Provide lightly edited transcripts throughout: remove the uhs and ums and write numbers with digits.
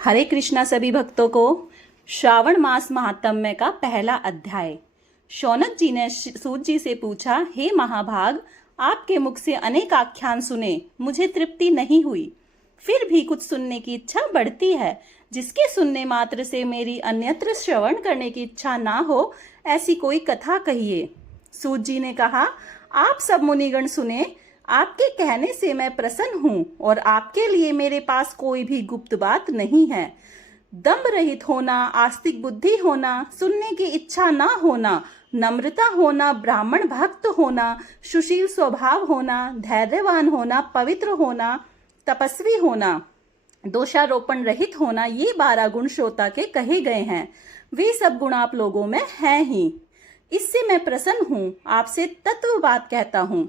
हरे कृष्णा सभी भक्तों को। श्रावण मास महात्म्य का पहला अध्याय। शौनक जी ने सूत जी से पूछा, हे महाभाग, आपके मुख से अनेक आख्यान सुने, मुझे तृप्ति नहीं हुई, फिर भी कुछ सुनने की इच्छा बढ़ती है। जिसके सुनने मात्र से मेरी अन्यत्र श्रवण करने की इच्छा ना हो, ऐसी कोई कथा कहिए। सूत जी ने कहा, आप सब मुनिगण सुने, आपके कहने से मैं प्रसन्न हूं और आपके लिए मेरे पास कोई भी गुप्त बात नहीं है। दम्भ रहित होना, आस्तिक बुद्धि होना, सुनने की इच्छा ना होना, नम्रता होना, ब्राह्मण भक्त होना, सुशील स्वभाव होना, धैर्यवान होना, पवित्र होना, तपस्वी होना, दोषारोपण रहित होना, ये 12 गुण श्रोता के कहे गए हैं। वे सब गुण आप लोगों में हैं ही। इससे मैं प्रसन्न हूं, आपसे तत्व बात कहता हूं।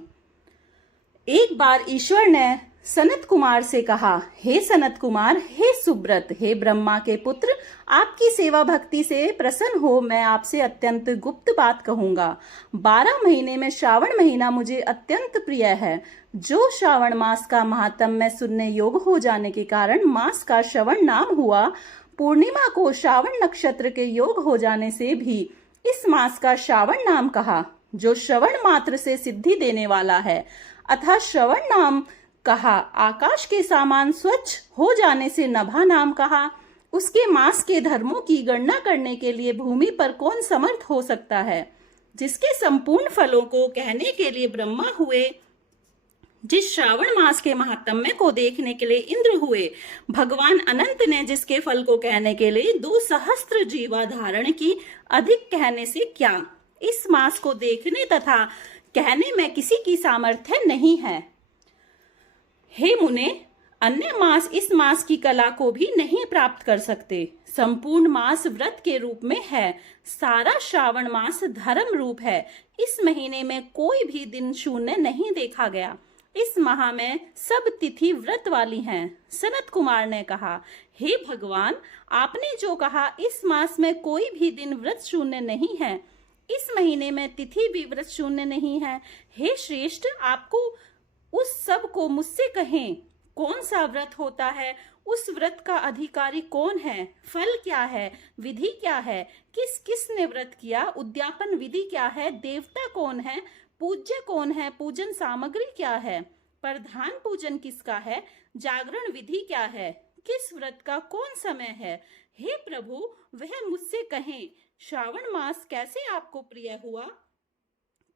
एक बार ईश्वर ने सनत कुमार से कहा, हे सनत कुमार, हे सुब्रत, हे ब्रह्मा के पुत्र, आपकी सेवा भक्ति से प्रसन्न हो मैं आपसे अत्यंत गुप्त बात कहूंगा। 12 महीने में श्रावण महीना मुझे अत्यंत प्रिय है। जो श्रावण मास का महात्म्य सुनने योग हो जाने के कारण मास का श्रवण नाम हुआ, पूर्णिमा को श्रावण नक्षत्र के योग हो जाने से भी इस मास का श्रावण नाम कहा। जो श्रवण मात्र से सिद्धि देने वाला है, अतः श्रवण नाम कहा। आकाश के समान स्वच्छ हो जाने से नभा नाम कहा। उसके मास के धर्मों की गणना करने के लिए भूमि पर कौन समर्थ हो सकता है। जिसके संपूर्ण फलों को कहने के लिए ब्रह्मा हुए, जिस श्रावण मास के महात्म्य को देखने के लिए इंद्र हुए, भगवान अनंत ने जिसके फल को कहने के लिए 2 सहस्त्र जीवा धारण की, अधिक कहने से क्या। इस मास को देखने तथा कहने में किसी की सामर्थ्य नहीं है। हे मुने, अन्य मास इस मास की कला को भी नहीं प्राप्त कर सकते। संपूर्ण मास व्रत के रूप में है। सारा श्रावण मास धर्म रूप है। इस महीने में कोई भी दिन शून्य नहीं देखा गया। इस माह में सब तिथि व्रत वाली हैं। सनत कुमार ने कहा, हे भगवान, आपने जो कहा इस मास में कोई भी दिन व्रत शून्य नहीं है, इस महीने में तिथि भी व्रत शून्य नहीं है। हे श्रेष्ठ, आपको उस सब को मुझसे कहें, कौन सा व्रत होता है, उस व्रत का अधिकारी कौन है, फल क्या है, विधि क्या है, किस किस ने व्रत किया, उद्यापन विधि क्या है, देवता कौन है, पूज्य कौन है, पूजन सामग्री क्या है, प्रधान पूजन किसका है, जागरण विधि क्या है, किस व्रत का कौन समय है। हे प्रभु, वह मुझसे कहें। श्रावण मास कैसे आपको प्रिय हुआ,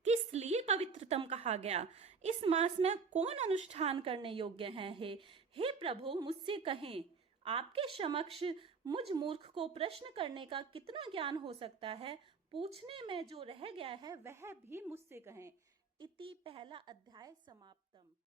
किस लिए पवित्रतम कहा गया, इस मास में कौन अनुष्ठान करने योग्य है। हे प्रभु, मुझसे कहें। आपके समक्ष मुझ मूर्ख को प्रश्न करने का कितना ज्ञान हो सकता है। पूछने में जो रह गया है वह भी मुझसे कहें। इति पहला अध्याय समाप्तम।